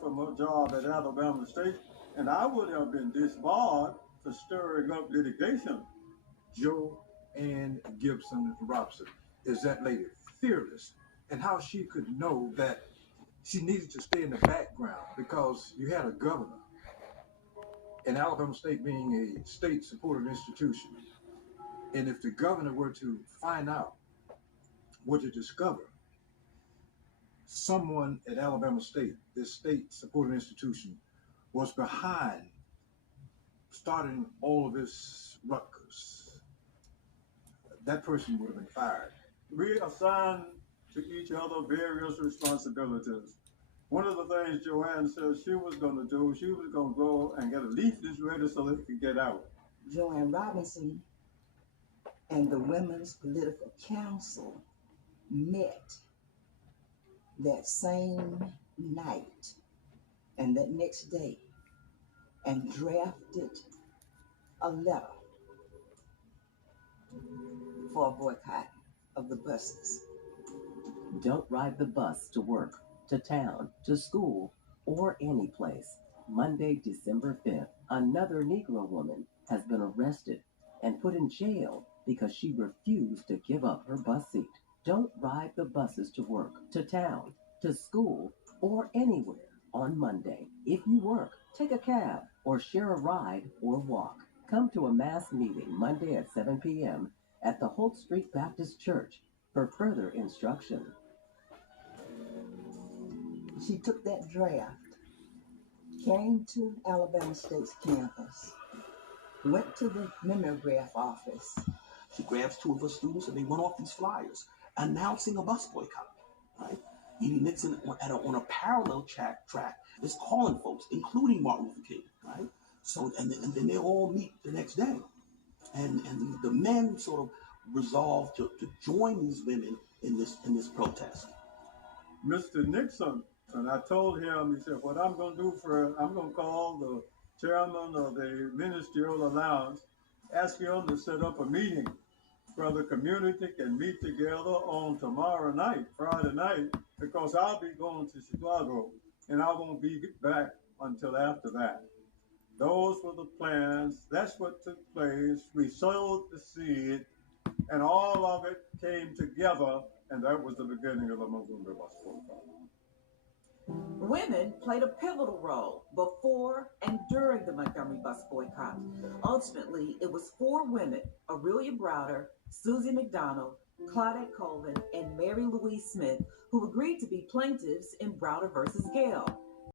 from her job at Alabama State, and I would have been disbarred for stirring up litigation. Joanne Gibson Robson, is that lady fearless? And how she could know that she needed to stay in the background because you had a governor, and Alabama State being a state-supported institution. And if the governor were to find out, were to discover someone at Alabama State, this state-supported institution, was behind starting all of this ruckus, that person would have been fired. We assigned to each other various responsibilities. One of the things Joanne said she was going to do, she was going to go and get a leaflet ready so they could get out. Joanne Robinson and the Women's Political Council met that same night and that next day and drafted a letter for a boycott of the buses. Don't ride the bus to work, to town, to school, or any place. Monday, December 5th, another Negro woman has been arrested and put in jail because she refused to give up her bus seat. Don't ride the buses to work, to town, to school, or anywhere on Monday. If you work, take a cab or share a ride or walk. Come to a mass meeting Monday at 7 p.m. at the Holt Street Baptist Church for further instruction. She took that draft, came to Alabama State's campus, went to the mimeograph office. She grabs two of her students and they went off these flyers announcing a bus boycott, right? Edie Nixon on a parallel track is calling folks, including Martin Luther King, right? So, and then they all meet the next day. And the men sort of resolved to join these women in this protest. Mr. Nixon, and I told him, he said, what I'm going to do I'm going to call the chairman of the Ministerial Alliance, ask him to set up a meeting where the community can meet together on tomorrow night, Friday night, because I'll be going to Chicago and I won't be back until after that. Those were the plans. That's what took place. We sowed the seed and all of it came together, and that was the beginning of the Montgomery Bus Boycott. Women played a pivotal role before and during the Montgomery bus boycott. Ultimately, it was 4 women, Aurelia Browder, Susie McDonald, Claudette Colvin, and Mary Louise Smith, who agreed to be plaintiffs in Browder versus Gale.